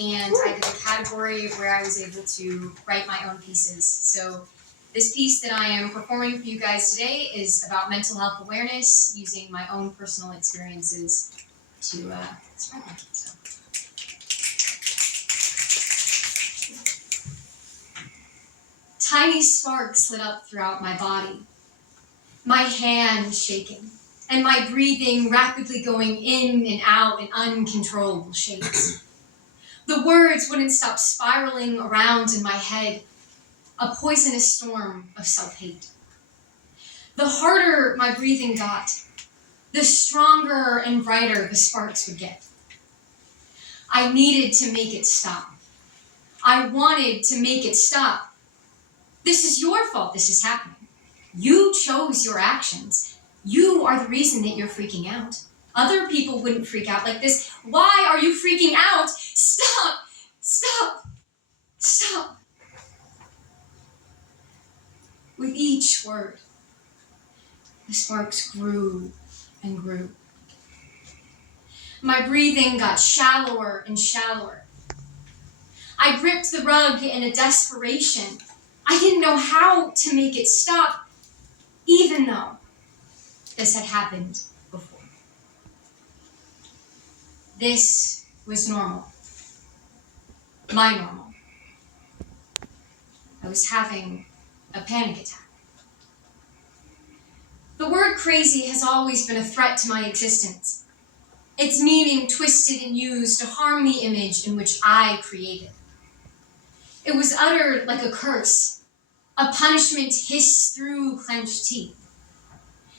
and I did a category where I was able to write my own pieces. So this piece that I am performing for you guys today is about mental health awareness using my own personal experiences to explain it. So. Tiny sparks lit up throughout my body, my hand shaking, and my breathing rapidly going in and out in uncontrollable shapes. The words wouldn't stop spiraling around in my head, a poisonous storm of self-hate. The harder my breathing got, the stronger and brighter the sparks would get. I needed to make it stop. I wanted to make it stop. This is your fault this is happening. You chose your actions. You are the reason that you're freaking out. Other people wouldn't freak out like this. Why are you freaking out? Stop! Stop! Stop! With each word, the sparks grew and grew. My breathing got shallower and shallower. I gripped the rug in a desperation. I didn't know how to make it stop, even though this had happened before. This was normal. My normal. I was having a panic attack. The word crazy has always been a threat to my existence. Its meaning twisted and used to harm the image in which I created. It was uttered like a curse, a punishment hissed through clenched teeth.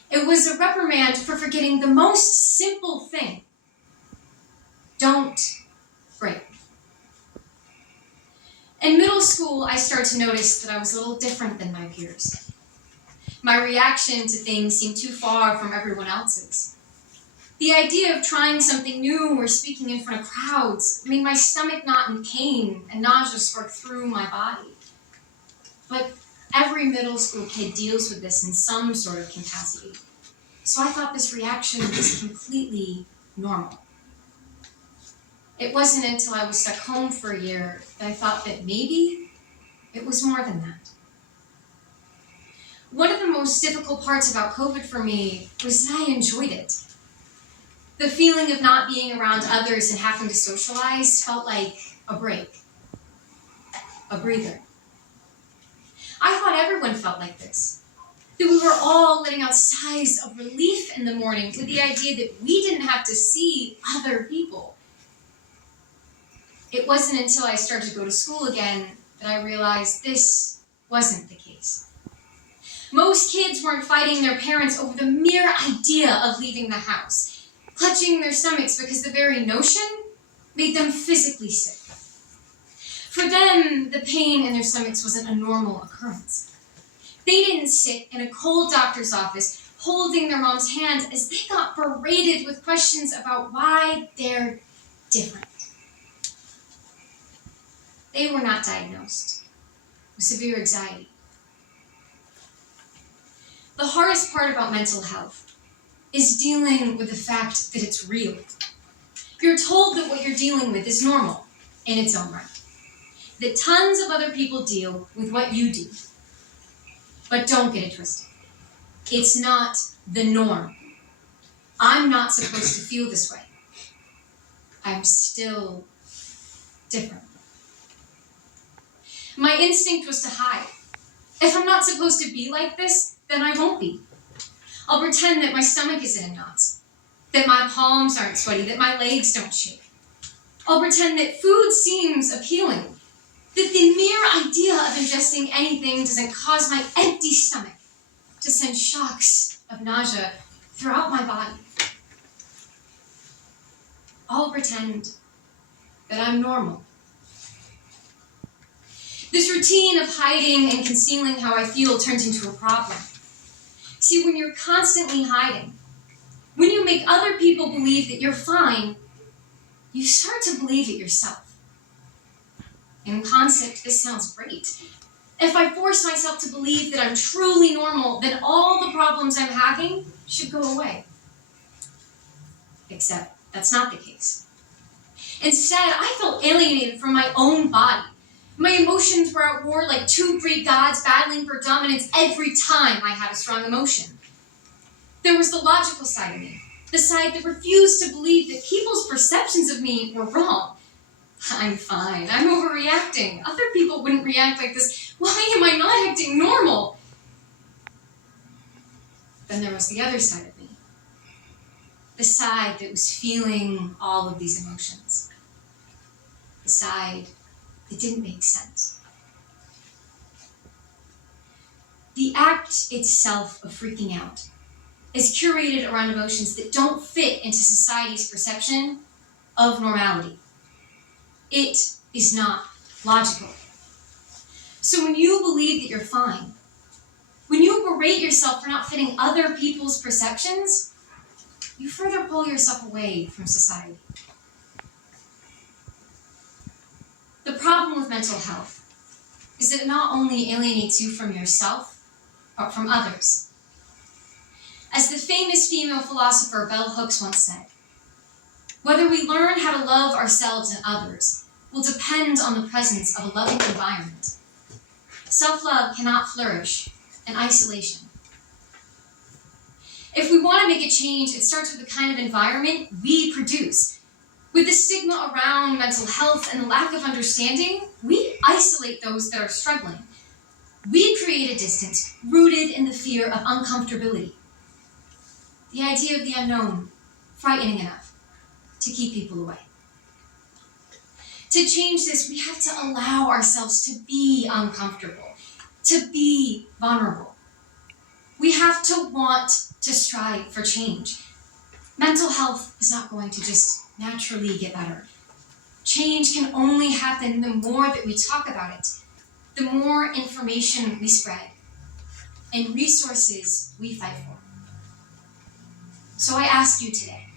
It was a reprimand for forgetting the most simple thing. Don't break. In middle school, I started to notice that I was a little different than my peers. My reaction to things seemed too far from everyone else's. The idea of trying something new or speaking in front of crowds made my stomach knot in pain and nausea spark through my body. But every middle school kid deals with this in some sort of capacity. So I thought this reaction was completely normal. It wasn't until I was stuck home for a year that I thought that maybe it was more than that. One of the most difficult parts about COVID for me was that I enjoyed it. The feeling of not being around others and having to socialize felt like a break, a breather. I thought everyone felt like this, that we were all letting out sighs of relief in the morning with the idea that we didn't have to see other people. It wasn't until I started to go to school again that I realized this wasn't the case. Most kids weren't fighting their parents over the mere idea of leaving the house, clutching their stomachs because the very notion made them physically sick. For them, the pain in their stomachs wasn't a normal occurrence. They didn't sit in a cold doctor's office holding their mom's hand as they got berated with questions about why they're different. They were not diagnosed with severe anxiety. The hardest part about mental health is dealing with the fact that it's real. You're told that what you're dealing with is normal in its own right, that tons of other people deal with what you do. But don't get it twisted. It's not the norm. I'm not supposed to feel this way. I'm still different. My instinct was to hide. If I'm not supposed to be like this, then I won't be. I'll pretend that my stomach isn't in knots, that my palms aren't sweaty, that my legs don't shake. I'll pretend that food seems appealing, that the mere idea of ingesting anything doesn't cause my empty stomach to send shocks of nausea throughout my body. I'll pretend that I'm normal. This routine of hiding and concealing how I feel turns into a problem. See, when you're constantly hiding, when you make other people believe that you're fine, you start to believe it yourself. In concept, this sounds great. If I force myself to believe that I'm truly normal, then all the problems I'm having should go away. Except that's not the case. Instead, I felt alienated from my own body. My emotions were at war like two Greek gods battling for dominance every time I had a strong emotion. There was the logical side of me, the side that refused to believe that people's perceptions of me were wrong. I'm fine. I'm overreacting. Other people wouldn't react like this. Why am I not acting normal? Then there was the other side of me, the side that was feeling all of these emotions, the side that didn't make sense. The act itself of freaking out is curated around emotions that don't fit into society's perception of normality. It is not logical. So when you believe that you're fine, when you berate yourself for not fitting other people's perceptions, you further pull yourself away from society. The problem with mental health is that it not only alienates you from yourself, but from others. As the famous female philosopher Bell Hooks once said, whether we learn how to love ourselves and others will depend on the presence of a loving environment. Self-love cannot flourish in isolation. If we want to make a change, it starts with the kind of environment we produce. With the stigma around mental health and the lack of understanding, we isolate those that are struggling. We create a distance rooted in the fear of uncomfortability. The idea of the unknown, frightening enough to keep people away. To change this, we have to allow ourselves to be uncomfortable, to be vulnerable. We have to want to strive for change. Mental health is not going to just naturally get better. Change can only happen the more that we talk about it, the more information we spread, and resources we fight for. So I ask you today,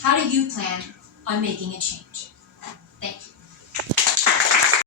how do you plan on making a change?